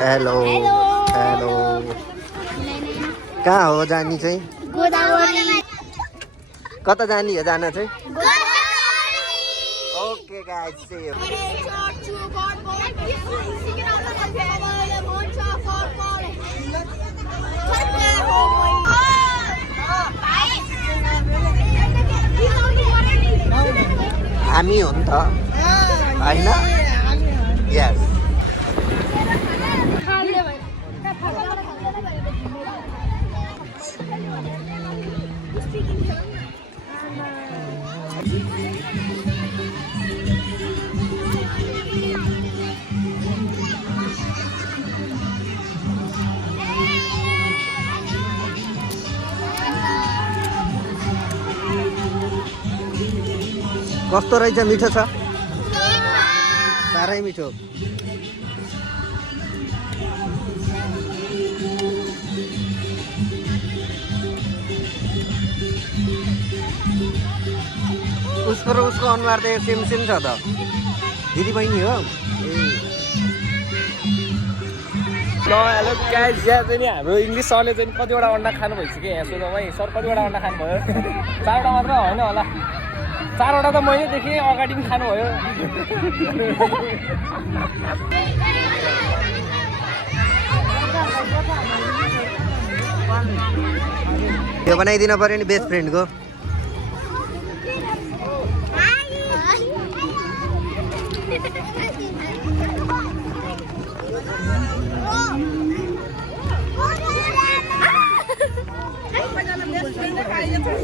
Hello hello कहाँ हो जानी चाहिँ कता जानी हो जान चाहिँ ओके गाइस सी यू हामी हो नि त हैन यस कस्तो रहेछ मिठो छ साह्रै मिठो उसको र उसको अनुहार त सेम सेम छ त दिदी बहिनी हो ल हेलो गाइस यहाँ चाहिँ नि हाम्रो इङ्ग्लिस सरले चाहिँ कतिवटा अन्डा खानु भइसक्यो यहाँ सोधौँ है सर कतिवटा अन्डा खानुभयो 4वटा मात्र होइन होला 4वटा त मैले देखेँ अगाडि पनि खानुभयो त्यो बनाइदिनु पर्यो नि बेस्ट फ्रेन्डको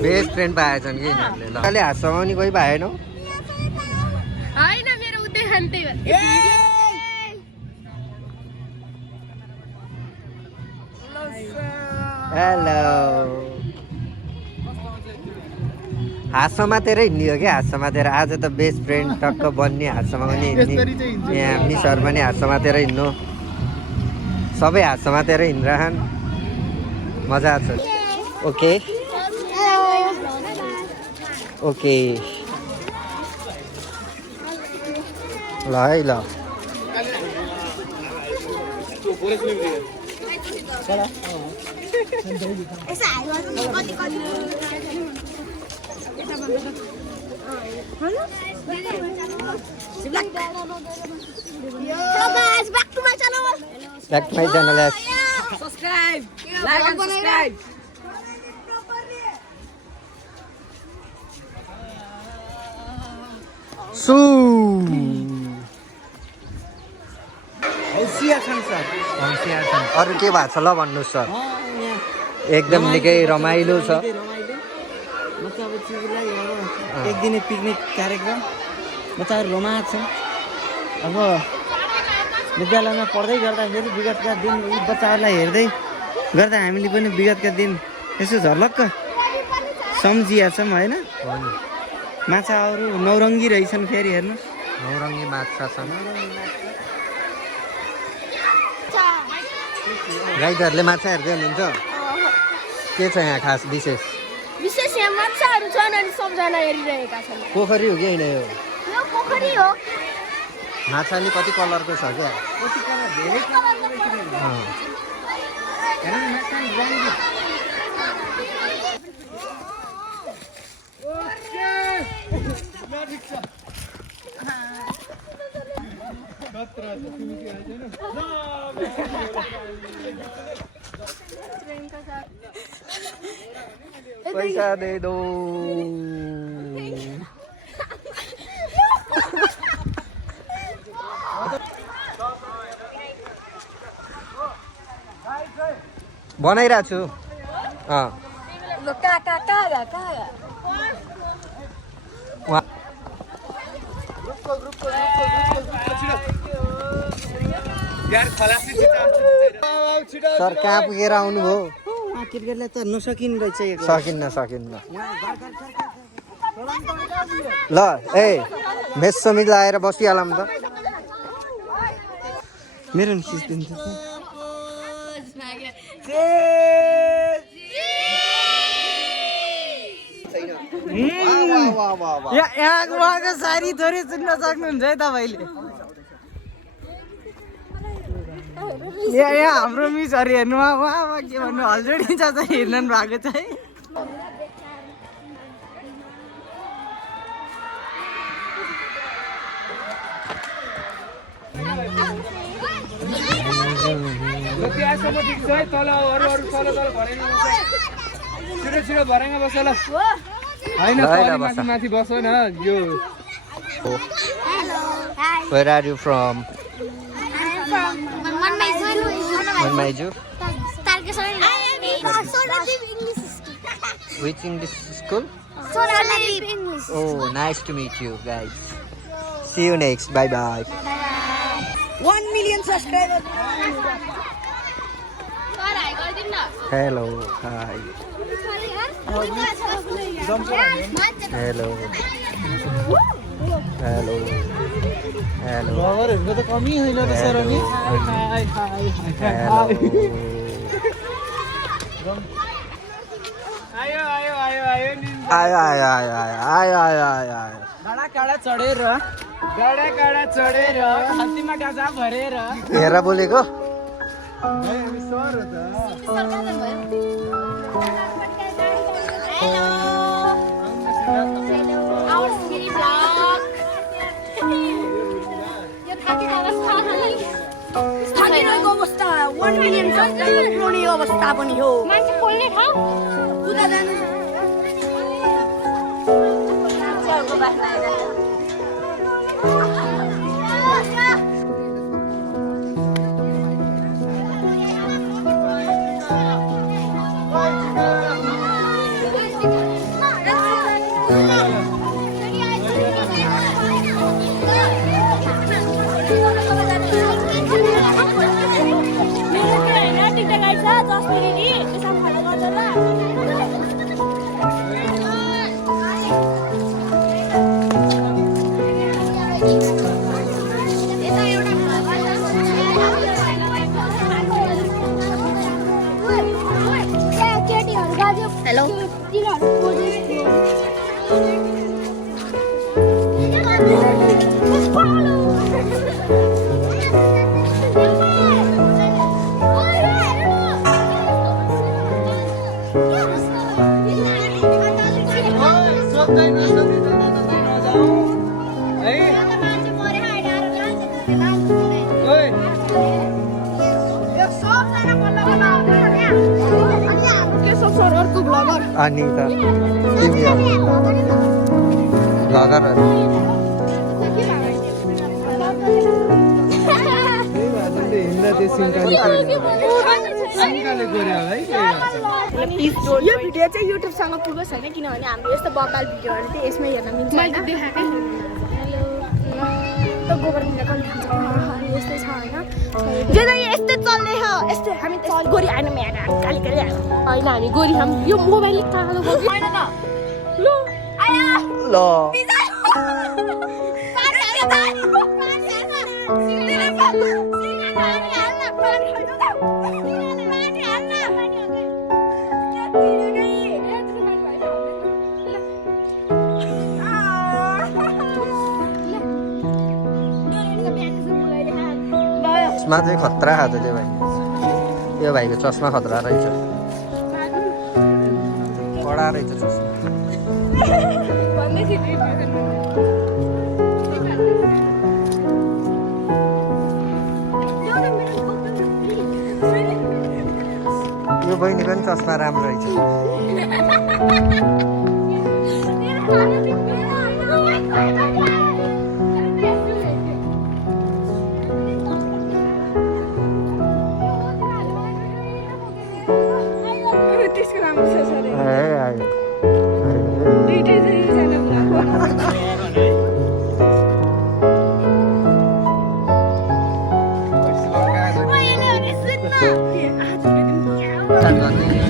बेस्ट फ्रेन्ड पाएछन् कि यिनीहरूले ल अहिले हाँस्छौ नि कोही पाएन हैन मेरो उद्देश्य त्यही हो हेलो हाँस मात्रै हिँड्ने हो क्या हाँस मात्रै आज त बेस्ट फ्रेन्ड टक्क बन्ने हाँसमा पनि हिँड्ने यहाँ मिसहरू पनि हाँस मात्रै हिँड्नु सबै हाँस मात्रै हिँडिरहन् मजा आछ ओके ओके ल है ल Hello guys, back to my channel. Back to my channel. Subscribe, like and subscribe. अरू के भएको छ ल भन्नुहोस् सर एकदम निकै रमाइलो छ एक दिने पिकनिक कार्यक्रम बच्चाहरू रमाइलो छ अब विद्यालयमा पढ्दै गर्दाखेरि विगतका दिन यी बच्चाहरूलाई हेर्दै गर्दा हामीले पनि विगतका दिन यसो झलक्क सम्झिया छौँ होइन माछाहरू नौरङ्गी रहेछन् फेरि हेर्नुहोस् नौरङ्गी माछा छन् गाइडहरूले माछा हेर्दै हुनुहुन्छ के छ यहाँ खास विशेष विशेष यहाँ माछाहरू छन् अनि सबजना हेरिरहेका छन् पोखरी हो कि होइन यो यो पोखरी हो माछा नि कति कलरको छ क्या कति कलर धेरै कलरको पैसा दे दो बनाइरहेको छु सर कहाँ पुगेर आउनुभयो क्रिकेटलाई त नसकिने रहेछ सकिन्न ल ए मेस समित लगाएर बसिहालौँ त मेरो नि खिच्दिन्छ यहाँको सारी थोरै सुन्न सक्नुहुन्छ है तपाईँले यहाँ हाम्रो मिसहरू हेर्नु उहाँ के भन्नु अलरेडी चाचा हेर्नु भएको छ है त्यहाँसम्म ठिक छ है तल अरू तल भरेमा छिटो भरेमा बस ल होइन माथि बस न यो Where are you from? Manmaiju. Which English school? Oh, nice to meet you guys. See you next. Bye bye. 1 million subscribers. Hello. Hi. Hello. Hello. Hello. रगरहरुको त कमी होइन त सर अनि Hello. आयो डाँडा काँडा चढेर हात्तीमा गाजा भरेर हेर बोलेको हामी सर हो त अवस्था 1 million subscribers पुग्ने अवस्था पनि हो मान्छे बोल्ने ठाउँ उता जानु चौको बास्ना Hello. Anita, Divya, vlogger. यो भिडियो चाहिँ युट्युबसँग पुगोस् होइन किनभने हाम्रो यस्तो बब्बाल भिडियोहरू चाहिँ यसमै हेर्न मिल्छ मैले देखाएकै त गोबर मिलेर कहिले यस्तै छ होइन जे यस्तै चल्ने हो यस्तै हामी त गोरी आएन म्याड काली काली होइन हामी गोरी हामी यो मोबाइल कालो होइन त ल आया ल चस्मा चाहिँ खतरा खाँछ त्यो भाइ यो भाइको चस्मा खतरा रहेछ कडा रहेछ चस्मा यो बहिनीको पनि चस्मा राम्रो रहेछ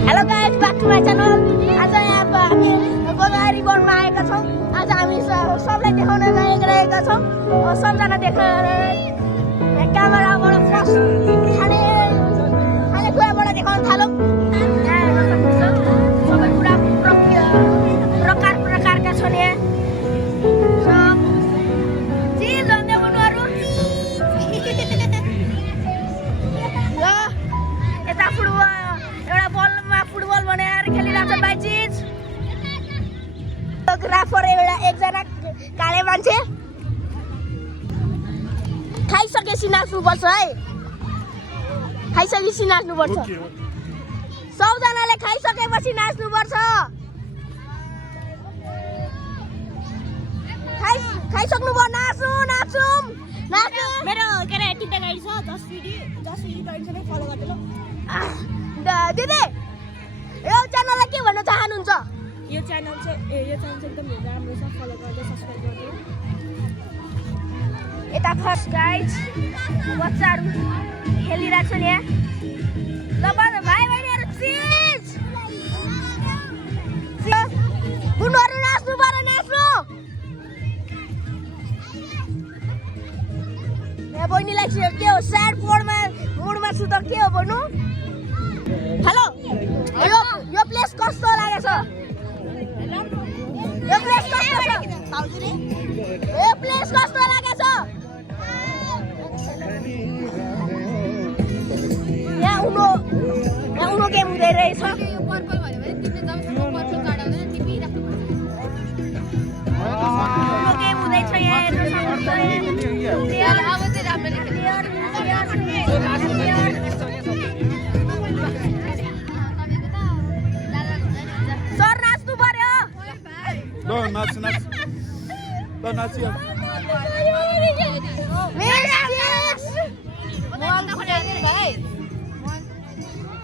hello guys back to my channel आज यहाँ हामी गोदावरी वनमा आएका छौँ आज हामी सबलाई देखाउन गइरहेका छौँ सबजना देख्न क्यामेराबाट फर्स्ट खानेकुराबाट देखाउन थालौँ सबै कुरा प्रकारका छन् सब चिज भन्दै बनुहरू खाइसकेपछि नाच्नुपर्छ है खाइसकेपछि नाच्नुपर्छ सबजनाले खाइसकेपछि नाच्नुपर्छ खाइसक्नु भयो नाच्नु नाच्नु नाच्नु मेरो के अरे टिकटक आइडी छ जसरी गाइड नै फलो गर्दिनु दिदी यो च्यानललाई के भन्न चाहनुहुन्छ यो च्यानल चाहिँ एकदम राम्रो छ फलो गर्दै सब्स्क्राइब गर्दै यता फर्स्ट गाइड बच्चाहरू खेलिरहेको छ नि यहाँ ल भाइ बहिनीहरू चिज बुनुहरू नाच्नु पर्यो नाच्नु यहाँ बहिनीलाई के हो स्याड मोडमा छु त के हो भन्नु हेलो यो प्लेस कस्तो लागेछ यो प्लेस कस्तो लागेछ यहाँ उनो गेम हुँदै रहेछ उनो गेम हुँदैछ यहाँ सर नाच्नु पर्यो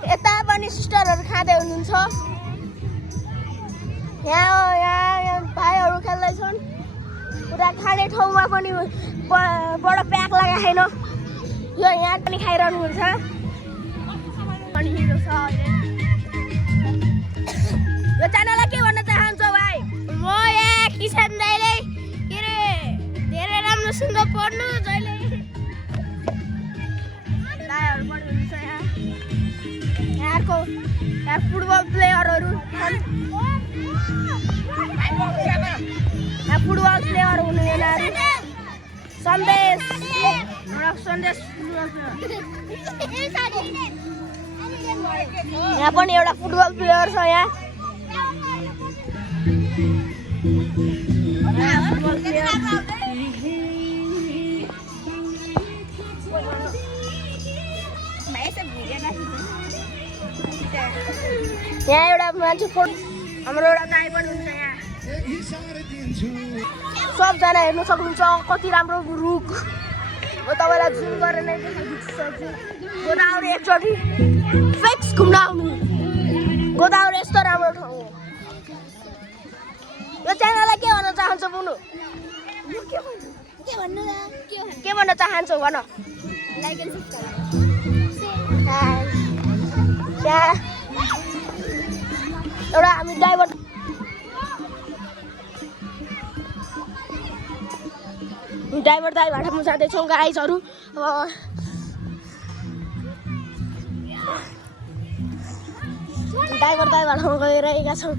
यता पनि सिस्टरहरू खाँदै हुनुहुन्छ यहाँ भाइहरू खेल्दैछन् उता खाने ठाउँमा पनि बडो प्याक लगाएन यो यहाँ पनि खाइरहनु हुन्छ अनि हिरो छ यो च्यानललाई के भन्न चाहन्छौ भाइ म यहाँ किसान दाइले के अरे धेरै राम्रोसँग पढ्नु जहिले दाइहरू पनि हुन्छ यहाँ फुटबल प्लेयरहरू छन् यहाँ फुटबल प्लेयर हुनु यिनीहरू सन्देश यहाँ पनि एउटा फुटबल प्लेयर छ यहाँ यहाँ एउटा मान्छे हाम्रो एउटा दाइ पनि हुन्छ यहाँ सबजना हेर्नु सक्नुहुन्छ कति राम्रो रुख म तपाईँलाई जुम गरेर नै देखाइदिन्छु गोदावरी एकचोटि फिक्स घुम्न आउनु गोदावरी यस्तो राम्रो ठाउँ हो यो च्यानललाई के भन्न चाहन्छौ बुनु के भन्न चाहन्छौ भन लाइक एन्ड सब्स्क्राइब त्यहाँ एउटा हामी ड्राइभर दाइ भाडामा जाँदैछौँ गाइजहरू ड्राइभर दाइ भाडामा गइरहेका छौँ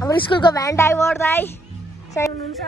हाम्रो स्कुलको भ्यान ड्राइभर दाइ चाहिँ हुनुहुन्छ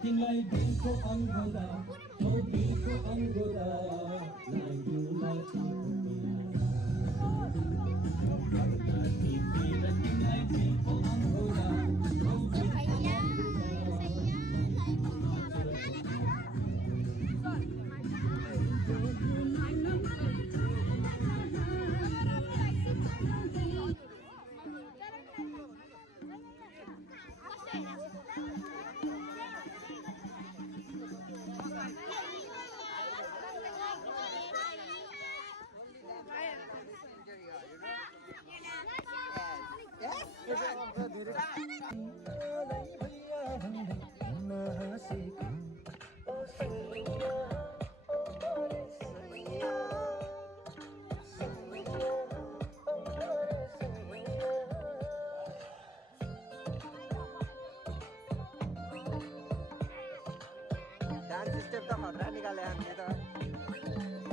तिमीलाई दिलको अङ्गोला हो दिलको अङ्गोला डान्स स्टेप त खतरा निकाले हामीले त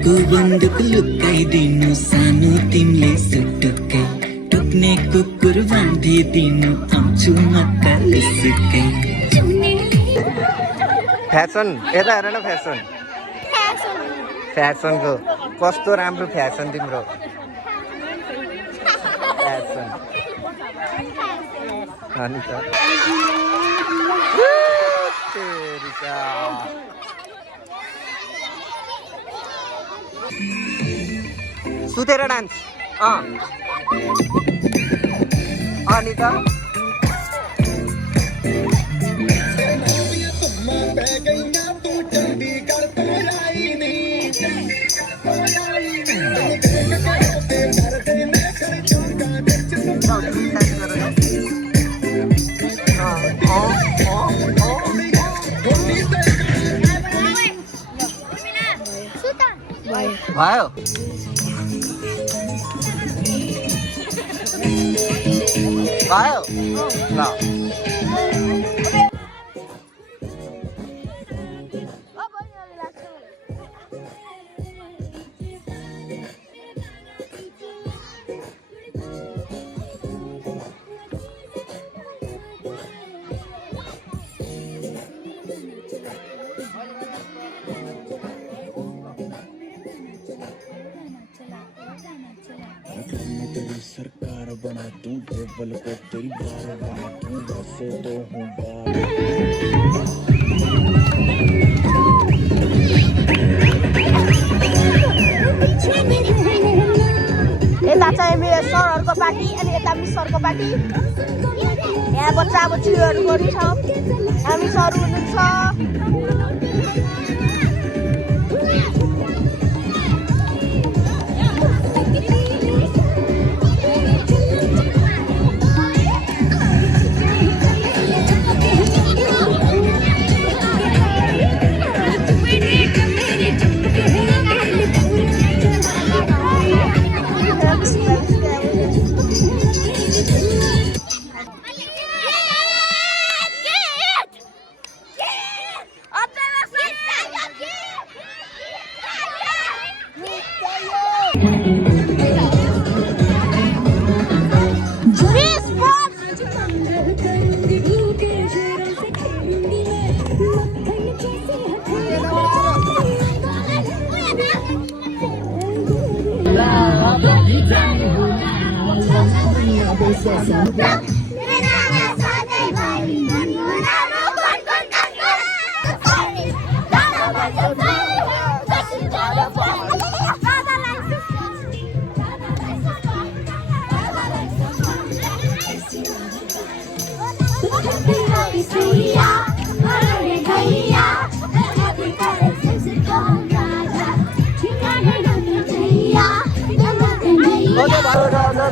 बाको बन्दुक लुकाइदिनु सानो तिमीले सुटुकै टुक्ने कुकुर बाँधिदिनु आउँछु म कालिसुकै फ्यासन यता हेर न फ्यासन फ्यासनको कस्तो राम्रो फ्यासन तिम्रो फ्यासन अनि त तेरिका सुतेर डान्स अनि त भयो भयो ल तेरी सरकार बना दूं टेबल को तेरी बार बना दूं वैसे तो हूँ यता चाहिँ मेरो सरहरूको पार्टी अनि यता मिस सरको पार्टी यहाँ बच्चा बच्चीहरू पनि छ हामी सर हुनुहुन्छ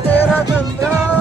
तेरा